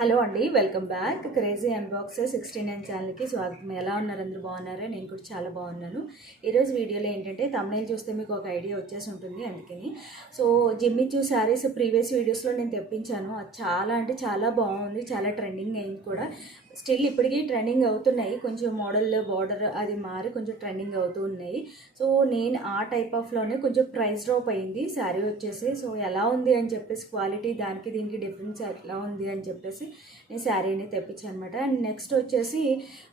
Hello అండి, welcome back. Crazy అన్బాక్సర్ 69 ఛానల్కి స్వాగతం. ఎలా ఉన్నారు? అందరూ బాగున్నారా? నేను కూడా చాలా బాగున్నాను. ఈరోజు వీడియోలో ఏంటంటే తమ్నైల్ చూస్తే మీకు ఒక ఐడియా వచ్చేసి ఉంటుంది. అందుకని జిమ్మిచూ శారీస్ ప్రీవియస్ వీడియోస్లో నేను తెప్పించాను. అది చాలా అంటే చాలా బాగుంది, చాలా ట్రెండింగ్ అయింది కూడా. స్టిల్ ఇప్పటికీ ట్రెండింగ్ అవుతున్నాయి. కొంచెం మోడల్ బార్డర్ అది మారి కొంచెం ట్రెండింగ్ అవుతూ ఉన్నాయి. సో నేను ఆ టైప్ ఆఫ్లోనే కొంచెం ప్రైస్ డ్రాప్ అయింది శారీ వచ్చేసి. సో ఎలా ఉంది అని చెప్పేసి, క్వాలిటీ దానికి దీనికి డిఫరెన్స్ ఎట్లా ఉంది అని చెప్పేసి నేను శారీ అనేది తెప్పించాను అనమాట. అండ్ నెక్స్ట్ వచ్చేసి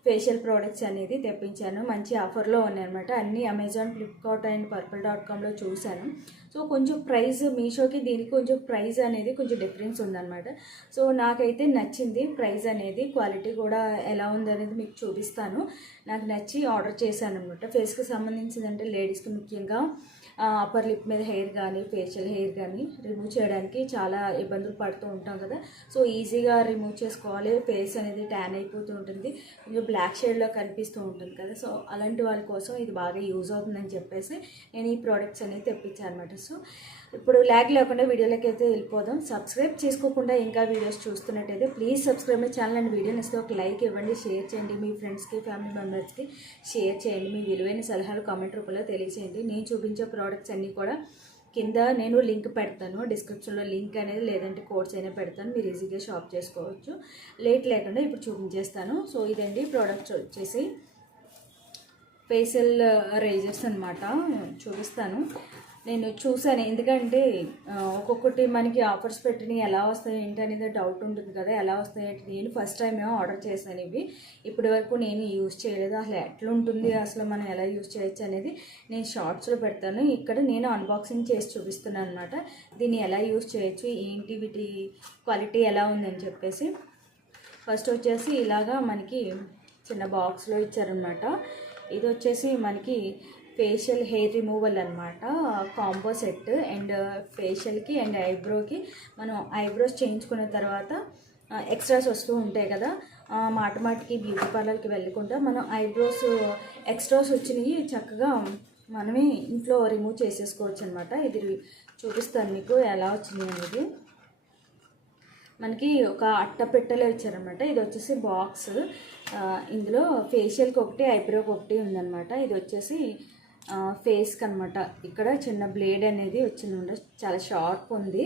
ఫేషియల్ ప్రోడక్ట్స్ అనేది తెప్పించాను. మంచి ఆఫర్లో ఉన్నాయన్నమాట. అన్నీ అమెజాన్, ఫ్లిప్కార్ట్ అండ్ purple.comలో చూశాను. సో కొంచెం ప్రైస్ మీషోకి దీనికి కొంచెం ప్రైస్ అనేది కొంచెం డిఫరెన్స్ ఉందన్నమాట. సో నాకైతే నచ్చింది ప్రైస్ అనేది. క్వాలిటీ కూడా ఎలా ఉందనేది మీకు చూపిస్తాను. నాకు నచ్చి ఆర్డర్ చేశాను అనమాట. ఫేస్కి సంబంధించిందంటే లేడీస్కి ముఖ్యంగా అప్పర్ లిప్ మీద హెయిర్ కానీ, ఫేషియల్ హెయిర్ కానీ రిమూవ్ చేయడానికి చాలా ఇబ్బందులు పడుతూ ఉంటాం కదా. సో ఈజీగా రిమూవ్ చేసుకోవాలి. ఫేస్ అనేది ట్యాన్ అయిపోతూ ఉంటుంది, కొంచెం బ్లాక్ షేడ్లో కనిపిస్తూ ఉంటుంది కదా. సో అలాంటి వాళ్ళ కోసం ఇది బాగా యూజ్ అవుతుందని చెప్పేసి నేను ఈ ప్రోడక్ట్స్ అనేది తెప్పించాను అనమాట. సో ఇప్పుడు ల్యాగ్ లేకుండా వీడియోలోకి అయితే వెళ్ళిపోదాం. సబ్స్క్రైబ్ చేసుకోకుండా ఇంకా వీడియోస్ చూస్తున్నట్టయితే please subscribe my channel and వీడియోని ఇస్తే ఒక లైక్ ఇవ్వండి, షేర్ చేయండి, మీ ఫ్రెండ్స్కి, ఫ్యామిలీ మెంబర్స్కి షేర్ చేయండి. మీ విలువైన సలహాలు కామెంట్ రూపంలో తెలియజేయండి. నేను చూపించే ప్రోడక్ట్స్ అన్నీ కూడా కింద నేను లింక్ పెడతాను, డిస్క్రిప్షన్లో లింక్ అనేది, లేదంటే కోడ్స్ అయినా పెడతాను. మీరు ఈజీగా షాప్ చేసుకోవచ్చు. లేట్ లేకుండా ఇప్పుడు చూపించేస్తాను. సో ఇదండి ప్రోడక్ట్స్ వచ్చేసి ఫేషియల్ రేజర్స్ అనమాట. చూపిస్తాను. నేను చూసాను, ఎందుకంటే ఒక్కొక్కటి మనకి ఆఫర్స్ పెట్టినవి ఎలా వస్తాయి ఏంటి అనేది డౌట్ ఉంటుంది కదా. ఎలా వస్తాయి ఏంటి, నేను ఫస్ట్ టైం ఏమో ఆర్డర్ చేశాను ఇవి. ఇప్పటి వరకు నేను యూజ్ చేయలేదు. అసలు ఎట్లుంటుంది, అసలు మనం ఎలా యూజ్ చేయొచ్చు అనేది నేను షార్ట్స్లో పెడతాను. ఇక్కడ నేను అన్బాక్సింగ్ చేసి చూపిస్తున్నాను అనమాట. దీన్ని ఎలా యూజ్ చేయొచ్చు, ఏంటి, వీటి క్వాలిటీ ఎలా ఉందని చెప్పేసి. ఫస్ట్ వచ్చేసి ఇలాగా మనకి చిన్న బాక్స్లో ఇచ్చారనమాట. ఇది వచ్చేసి మనకి ఫేషియల్ హెయిర్ రిమూవల్ అనమాట, కాంబో సెట్. అండ్ ఫేషియల్కి అండ్ ఐబ్రోకి మనం ఐబ్రోస్ చేయించుకున్న తర్వాత ఎక్స్ట్రాస్ వస్తూ ఉంటాయి కదా. మాటికి బ్యూటీ పార్లర్కి వెళ్ళకుండా మనం ఐబ్రోస్ ఎక్స్ట్రాస్ వచ్చినవి చక్కగా మనమే ఇంట్లో రిమూవ్ చేసేసుకోవచ్చు అనమాట. ఇది చూపిస్తాను మీకు ఎలా వచ్చింది అనేది. మనకి ఒక అట్టపెట్టెలో ఇచ్చారనమాట. ఇది వచ్చేసి బాక్స్. ఇందులో ఫేషియల్కి ఒకటి, ఐబ్రోకి ఒకటి ఉందన్నమాట. ఇది వచ్చేసి ఫేస్కి అనమాట. ఇక్కడ చిన్న బ్లేడ్ అనేది వచ్చిందన్నమాట. చాలా షార్ప్ ఉంది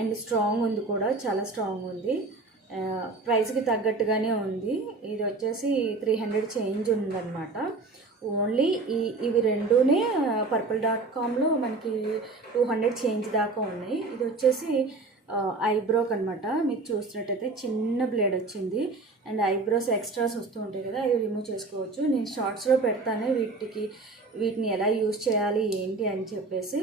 అండ్ స్ట్రాంగ్ ఉంది కూడా, చాలా స్ట్రాంగ్ ఉంది. ప్రైస్కి తగ్గట్టుగానే ఉంది. ఇది వచ్చేసి 300 చేంజ్ ఉందన్నమాట. ఓన్లీ ఇవి రెండునే purple.comలో మనకి 200 చేంజ్ దాకా ఉన్నాయి. ఇది వచ్చేసి ఐబ్రోకి అనమాట. మీకు చూసినట్టయితే చిన్న బ్లేడ్ వచ్చింది. అండ్ ఐబ్రోస్ ఎక్స్ట్రాస్ వస్తూ ఉంటాయి కదా, అవి రిమూవ్ చేసుకోవచ్చు. నేను షార్ట్స్లో పెడతాను వీటిని ఎలా యూజ్ చేయాలి ఏంటి అని చెప్పేసి.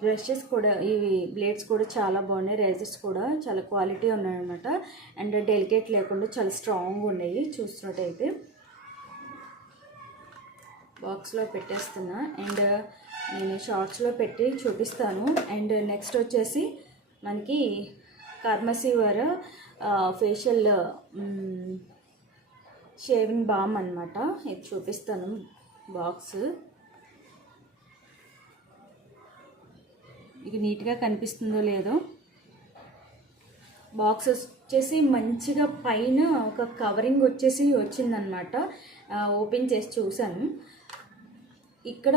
బ్రషెస్ కూడా, ఇవి బ్లేడ్స్ కూడా చాలా బాగున్నాయి. రేజర్స్ కూడా చాలా క్వాలిటీ ఉన్నాయన్నమాట. అండ్ డెలికేట్ లేకుండా చాలా స్ట్రాంగ్ ఉన్నాయి. చూసినట్టయితే బాక్స్లో పెట్టేస్తున్నా. అండ్ నేను షార్ట్స్లో పెట్టి చూపిస్తాను. అండ్ నెక్స్ట్ వచ్చేసి మనకి కర్మసీవర్ ఫేషియల్ షేవింగ్ బామ్ అనమాట. ఇది చూపిస్తాను బాక్స్. ఇది నీట్గా కనిపిస్తుందో లేదో. బాక్స్ వచ్చేసి మంచిగా పైన ఒక కవరింగ్ వచ్చేసి వచ్చిందనమాట. ఓపెన్ చేసి చూసాను. ఇక్కడ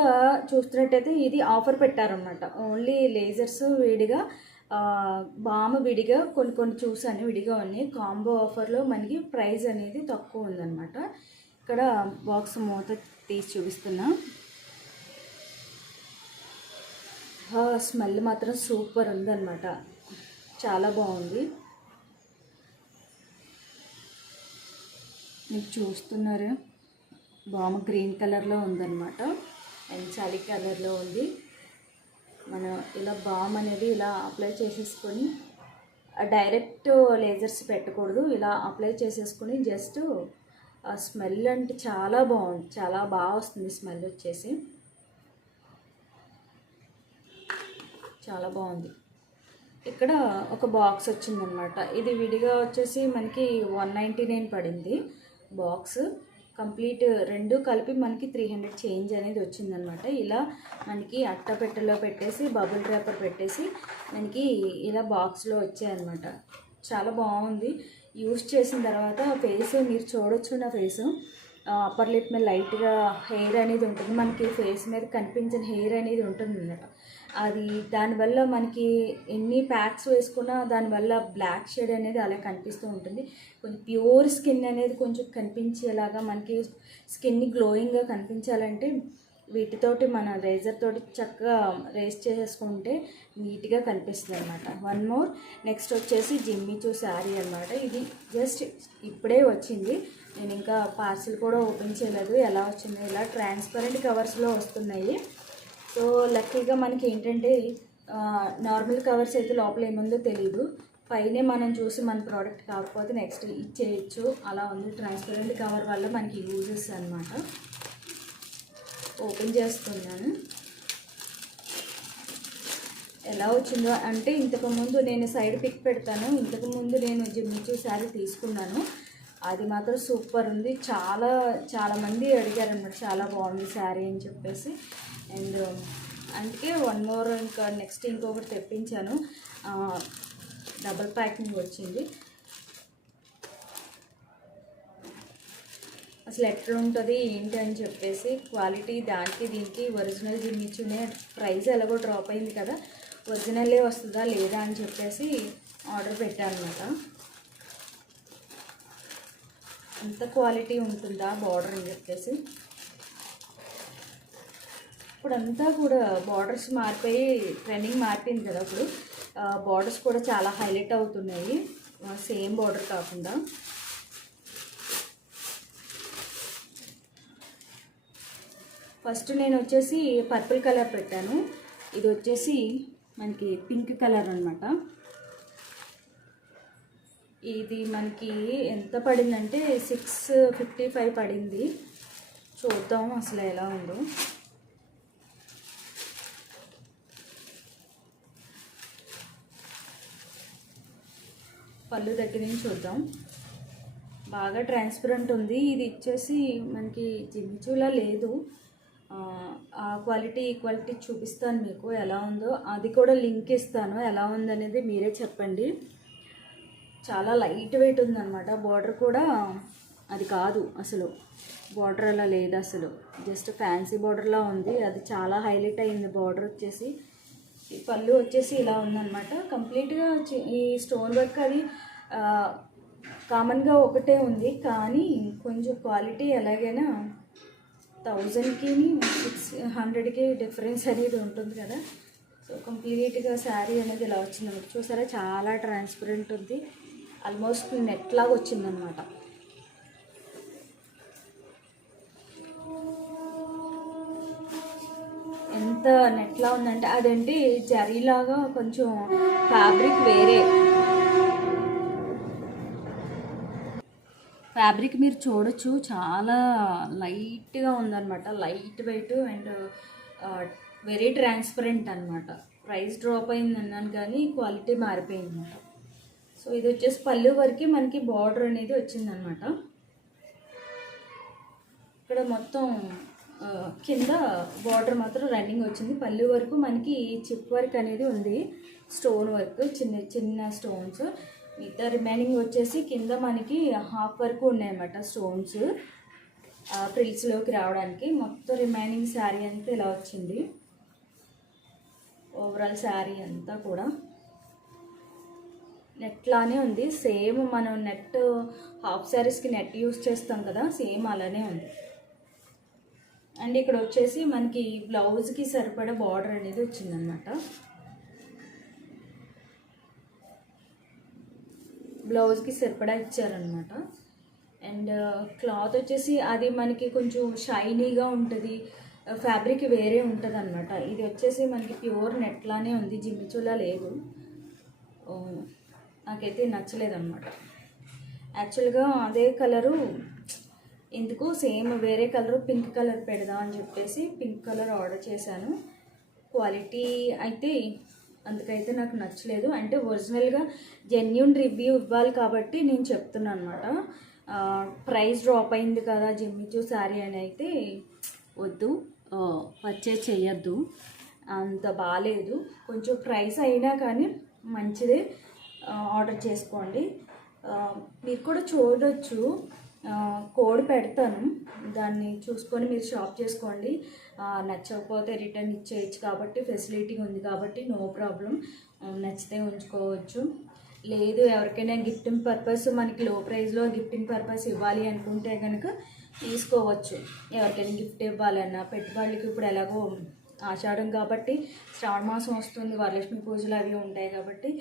చూస్తున్నట్టయితే ఇది ఆఫర్ పెట్టారనమాట. ఓన్లీ లేజర్స్ విడిగా, బామ్ విడిగా కొన్ని చూసాను, విడిగా ఉన్నాయి. కాంబో ఆఫర్లో మనకి ప్రైస్ అనేది తక్కువ ఉందన్నమాట. ఇక్కడ బాక్స్ మూత తీసి చూపిస్తున్నా. స్మెల్ మాత్రం సూపర్ ఉందన్నమాట. చాలా బాగుంది. మీకు చూస్తున్నారు, బామ్ గ్రీన్ కలర్లో ఉందన్నమాట. అండ్ చలి కలర్లో ఉంది. మనం ఇలా బామ్ అనేది ఇలా అప్లై చేసేసుకొని, డైరెక్ట్ లేజర్స్ పెట్టకూడదు. ఇలా అప్లై చేసేసుకొని జస్ట్ ఆ స్మెల్ అంటే చాలా బాగుంది, చాలా బాగా వస్తుంది స్మెల్ వచ్చేసి. చాలా బాగుంది. ఇక్కడ ఒక బాక్స్ వచ్చిందనమాట. ఇది విడిగా వచ్చేసి మనకి 199 పడింది బాక్స్. కంప్లీట్ రెండు కలిపి మనకి 300 చేంజ్ అనేది వచ్చిందనమాట. ఇలా మనకి అట్టపెట్టెలో పెట్టేసి బబుల్ ర్యాపర్ పెట్టేసి మనకి ఇలా బాక్స్లో వచ్చాయన్నమాట. చాలా బాగుంది. యూస్ చేసిన తర్వాత ఫేస్ మీరు చూడొచ్చు, నా ఫేస్ అప్పర్ లిప్ మీద లైట్గా హెయిర్ అనేది ఉంటుంది, మనకి ఫేస్ మీద కనిపించిన హెయిర్ అనేది ఉంటుంది అన్నమాట. అది దానివల్ల మనకి ఎన్ని ప్యాక్స్ వేసుకున్నా దానివల్ల బ్లాక్ షేడ్ అనేది అలా కనిపిస్తూ ఉంటుంది. కొంచెం ప్యూర్ స్కిన్ అనేది కొంచెం కనిపించేలాగా, మనకి స్కిన్ని గ్లోయింగ్గా కనిపించాలంటే వీటితోటి మన రేజర్ తోటి చక్కగా రేస్ చేసేసుకుంటే నీట్గా కనిపిస్తుంది అనమాట. వన్ మోర్, నెక్స్ట్ వచ్చేసి జిమ్మిచూ శారీ అనమాట. ఇది జస్ట్ ఇప్పుడే వచ్చింది, నేను ఇంకా పార్సిల్ కూడా ఓపెన్ చేయలేదు. ఎలా వచ్చిందో ఇలా ట్రాన్స్పరెంట్ కవర్స్లో వస్తున్నాయి. సో లక్కీగా మనకి ఏంటంటే నార్మల్ కవర్స్ అయితే లోపల ఏముందో తెలీదు, పైనే మనం చూసి మన ప్రోడక్ట్ కాకపోతే నెక్స్ట్ ఇచ్చేయచ్చు, అలా ఉంది. ట్రాన్స్పరెంట్ కవర్ వల్ల మనకి యూజెస్ అనమాట. ఓపెన్ చేస్తున్నాను. ఎలా వచ్చిందో అంటే, ఇంతకుముందు నేను సైడ్ పిక్ పెడతాను, ఇంతకుముందు నేను జిమ్మిచూ శారీ తీసుకున్నాను, అది మాత్రం సూపర్ ఉంది. చాలామంది అడిగారనమాట చాలా బాగుంది శారీ అని చెప్పేసి. అండ్ అందుకే వన్ మోర్ ఇంకా నెక్స్ట్ ఇంకొకటి తెప్పించాను, డబుల్ ప్యాకింగ్ వచ్చింది. అసలు ఎట్లా ఉంటుంది ఏంటి అని చెప్పేసి క్వాలిటీ దానికి దీనికి ఒరిజినల్ జిమ్మిచూనే, ప్రైస్ ఎలాగో డ్రాప్ అయింది కదా, ఒరిజినల్లే వస్తుందా లేదా అని చెప్పేసి ఆర్డర్ పెట్టాను అనమాట. అంత క్వాలిటీ ఉంటుందా బార్డర్ అని చెప్పేసి. ఇప్పుడంతా కూడా బార్డర్స్ మారిపోయి ట్రెండింగ్ మారిపోయింది కదా, ఇప్పుడు బార్డర్స్ కూడా చాలా హైలైట్ అవుతున్నాయి, సేమ్ బార్డర్ కాకుండా. ఫస్ట్ నేను వచ్చేసి పర్పుల్ కలర్ పెట్టాను, ఇది వచ్చేసి మనకి పింక్ కలర్ అనమాట. ఇది మనకి ఎంత పడిందంటే 655 పడింది. చూద్దాం అసలు ఎలా ఉందో. పళ్ళు దగ్గర నుంచి చూద్దాం. బాగా ట్రాన్స్పరెంట్ ఉంది. ఇది ఇచ్చేసి మనకి జిమ్మిచూలా లేదు, ఆ క్వాలిటీ ఈక్వాలిటీ చూపిస్తాను మీకు ఎలా ఉందో, అది కూడా లింక్ ఇస్తాను. ఎలా ఉందనేది మీరే చెప్పండి. చాలా లైట్ వెయిట్ ఉందన్నమాట. బార్డర్ కూడా అది కాదు అసలు, బార్డర్ అలా లేదు అసలు, జస్ట్ ఫ్యాన్సీ బార్డర్లా ఉంది, అది చాలా హైలైట్ అయింది బార్డర్ వచ్చేసి. ఈ పళ్ళు వచ్చేసి ఇలా ఉందన్నమాట. కంప్లీట్గా ఈ స్టోన్ వర్క్ అది కామన్గా ఒకటే ఉంది, కానీ కొంచెం క్వాలిటీ ఎలాగైనా 1000కి 600కి డిఫరెన్స్ అనేది ఉంటుంది కదా. సో కంప్లీట్గా శారీ అనేది ఇలా వచ్చింది చూసారా, చాలా ట్రాన్స్పరెంట్ ఉంది, ఆల్మోస్ట్ నెట్ లాగా వచ్చిందనమాట. ఎంత నెట్లా ఉందంటే, అదేంటి జరీలాగా కొంచెం ఫ్యాబ్రిక్ వేరే, ఫ్యాబ్రిక్ మీరు చూడొచ్చు చాలా లైట్గా ఉందన్నమాట, light weight and very transparent అనమాట. ప్రైస్ డ్రాప్ అయింది అన్నాను కానీ క్వాలిటీ మారిపోయింది అనమాట. సో ఇది వచ్చేసి పళ్ళు వరకు మనకి బార్డర్ అనేది వచ్చిందనమాట. ఇక్కడ మొత్తం కింద బార్డర్ మాత్రం రన్నింగ్ వచ్చింది, పళ్ళు వరకు మనకి చిప్ వర్క్ అనేది ఉంది, స్టోన్ వర్క్ చిన్న చిన్న స్టోన్స్. మిగతా రిమైనింగ్ వచ్చేసి కింద మనకి హాఫ్ వరకు ఉన్నాయన్నమాట స్టోన్స్ ఫ్రిల్స్లోకి రావడానికి. మొత్తం రిమైనింగ్ శారీ అంతా ఇలా వచ్చింది. ఓవరాల్ శారీ అంతా కూడా నెట్లానే ఉంది, సేమ్ మనం నెట్ హాఫ్ శారీస్కి నెట్ యూస్ చేస్తాం కదా, సేమ్ అలానే ఉంది. అండ్ ఇక్కడ వచ్చేసి మనకి బ్లౌజ్కి సరిపడే బార్డర్ అనేది వచ్చిందనమాట. బ్లౌజ్కి సరిపడా ఇచ్చారనమాట. అండ్ క్లాత్ వచ్చేసి అది మనకి కొంచెం షైనీగా ఉంటుంది, ఫ్యాబ్రిక్ వేరే ఉంటుంది అనమాట. ఇది వచ్చేసి మనకి ప్యూర్ నెట్లానే ఉంది, జిమ్మిచూలా లేదు. నాకైతే నచ్చలేదన్నమాట. యాక్చువల్గా అదే కలరు ఎందుకు సేమ్ వేరే కలరు పింక్ కలర్ పెడదాం అని చెప్పేసి పింక్ కలర్ ఆర్డర్ చేశాను. క్వాలిటీ అయితే అందుకైతే నాకు నచ్చలేదు. అంటే ఒరిజినల్గా జెన్యూన్ రివ్యూ ఇవ్వాలి కాబట్టి నేను చెప్తున్నాను అనమాట. ప్రైస్ డ్రాప్ అయింది కదా జిమ్మిచూ శారీ అని అయితే వద్దు, పర్చేజ్ చేయొద్దు, అంత బాగాలేదు. కొంచెం ప్రైస్ అయినా కానీ మంచిదే, ఆర్డర్ చేసుకోండి. మీరు కూడా చూడొచ్చు, కోడ్ పెడతాను, దాన్ని చూసుకొని మీరు షాప్ చేసుకోండి. నచ్చకపోతే రిటర్న్ ఇచ్చేయచ్చు కాబట్టి ఫెసిలిటీ ఉంది కాబట్టి నో ప్రాబ్లం, నచ్చితే ఉంచుకోవచ్చు. లేదు ఎవరికైనా గిఫ్టింగ్ పర్పస్, మనకి లో ప్రైస్లో గిఫ్టింగ్ పర్పస్ ఇవ్వాలి అనుకుంటే కనుక తీసుకోవచ్చు. ఎవరికైనా గిఫ్ట్ ఇవ్వాలన్నా, పెట్టుబడులకి ఇప్పుడు ఎలాగో ఆషాఢం కాబట్టి శ్రావణ మాసం వస్తుంది, వరలక్ష్మి పూజలు అవి ఉంటాయి కాబట్టి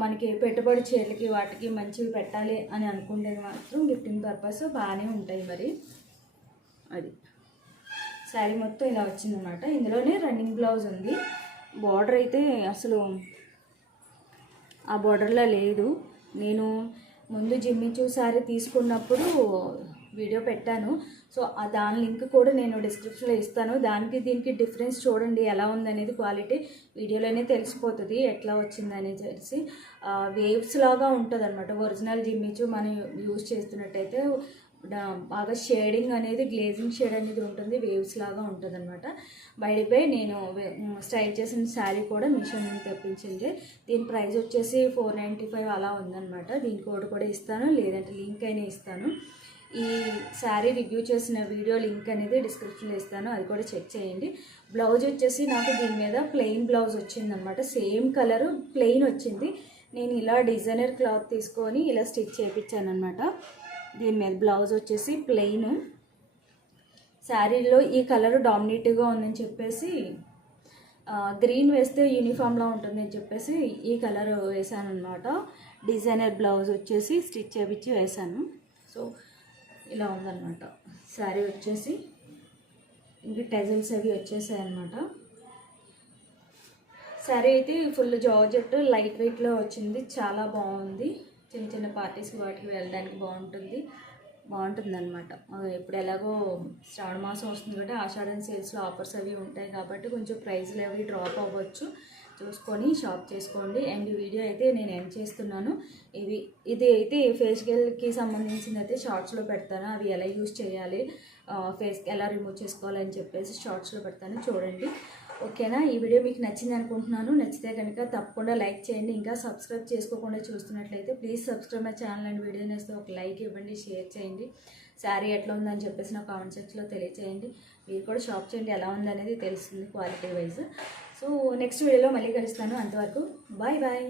మనకి పెట్టుబడి చీరలకి వాటికి మంచివి పెట్టాలి అని అనుకుంటే మాత్రం గిఫ్టింగ్ పర్పస్ బాగానే ఉంటాయి. మరి అది శారీ మొత్తం ఇలా వచ్చిందన్నమాట. ఇందులోనే రన్నింగ్ బ్లౌజ్ ఉంది. బార్డర్ అయితే అసలు ఆ బార్డర్లో లేదు. నేను ముందు జిమ్మిచూ శారీ తీసుకున్నప్పుడు వీడియో పెట్టాను, సో దాని లింక్ కూడా నేను డిస్క్రిప్షన్లో ఇస్తాను. దానికి దీనికి డిఫరెన్స్ చూడండి ఎలా ఉందనేది, క్వాలిటీ వీడియోలోనే తెలిసిపోతుంది ఎట్లా వచ్చిందని తెలిసి. వేవ్స్ లాగా ఉంటుంది అనమాట ఒరిజినల్ జిమ్మిచూ మనం యూజ్ చేస్తున్నట్టయితే. బాగా షేడింగ్ అనేది, గ్లేజింగ్ షేడ్ అనేది ఉంటుంది, వేవ్స్ లాగా ఉంటుంది అనమాట. బయటపై నేను స్టైల్ చేసిన శారీ కూడా మీషో నుంచి తెప్పించింది. దీని ప్రైస్ వచ్చేసి 495 అలా ఉందన్నమాట. దీని కోడ్ కూడా ఇస్తాను, లేదంటే లింక్ అయినా ఇస్తాను. ఈ శారీ రివ్యూ చేసిన వీడియో లింక్ అనేది డిస్క్రిప్షన్లో ఇస్తాను, అది కూడా చెక్ చేయండి. బ్లౌజ్ వచ్చేసి నాకు దీని మీద ప్లెయిన్ బ్లౌజ్ వచ్చిందనమాట. సేమ్ కలరు ప్లెయిన్ వచ్చింది. నేను ఇలా డిజైనర్ క్లాత్ తీసుకొని ఇలా స్టిచ్ చేయించాను అనమాట. దీని మీద బ్లౌజ్ వచ్చేసి ప్లెయిన్. శారీలో ఈ కలర్ డామినేట్గా ఉందని చెప్పేసి, గ్రీన్ వేస్తే యూనిఫామ్లా ఉంటుందని చెప్పేసి ఈ కలర్ వేసాను అనమాట. డిజైనర్ బ్లౌజ్ వచ్చేసి స్టిచ్ చేయించి వేసాను. సో ఇలా ఉందన్నమాట శారీ వచ్చేసి. ఇంక టెజల్స్ అవి వచ్చేసాయి అన్నమాట. శారీ అయితే ఫుల్ జార్జెట్ లైట్ వెయిట్లో వచ్చింది, చాలా బాగుంది. చిన్న చిన్న పార్టీస్కి వాటికి వెళ్ళడానికి బాగుంటుంది అనమాట. ఇప్పుడు ఎలాగో శ్రావణ మాసం వస్తుంది కాబట్టి ఆషాఢం సేల్స్లో ఆఫర్స్ అవి ఉంటాయి కాబట్టి కొంచెం ప్రైస్లు అవి డ్రాప్ అవ్వచ్చు, చూసుకొని షాప్ చేసుకోండి. అండ్ ఈ వీడియో అయితే నేను ఎండ్ చేస్తున్నాను. ఇది అయితే ఫేషియల్కి సంబంధించింది అయితే షార్ట్స్లో పెడతాను, అవి ఎలా యూజ్ చేయాలి, ఫేస్కి ఎలా రిమూవ్ చేసుకోవాలని చెప్పేసి షార్ట్స్లో పెడతాను, చూడండి. ఓకేనా? ఈ వీడియో మీకు నచ్చింది అనుకుంటున్నాను. నచ్చితే కనుక తప్పకుండా లైక్ చేయండి. ఇంకా సబ్స్క్రైబ్ చేసుకోకుండా చూస్తున్నట్లయితే please subscribe my channel and video నేస్తే ఒక లైక్ ఇవ్వండి, షేర్ చేయండి. శారీ ఎట్లా ఉందని చెప్పేసి నా కామెంట్ సెక్షన్లో తెలియచేయండి. మీరు కూడా షాప్ చేయండి, ఎలా ఉందనేది తెలుస్తుంది క్వాలిటీ వైజ్. సో నెక్స్ట్ వీడియోలో మళ్ళీ కలుస్తాను. అంతవరకు బాయ్ బాయ్.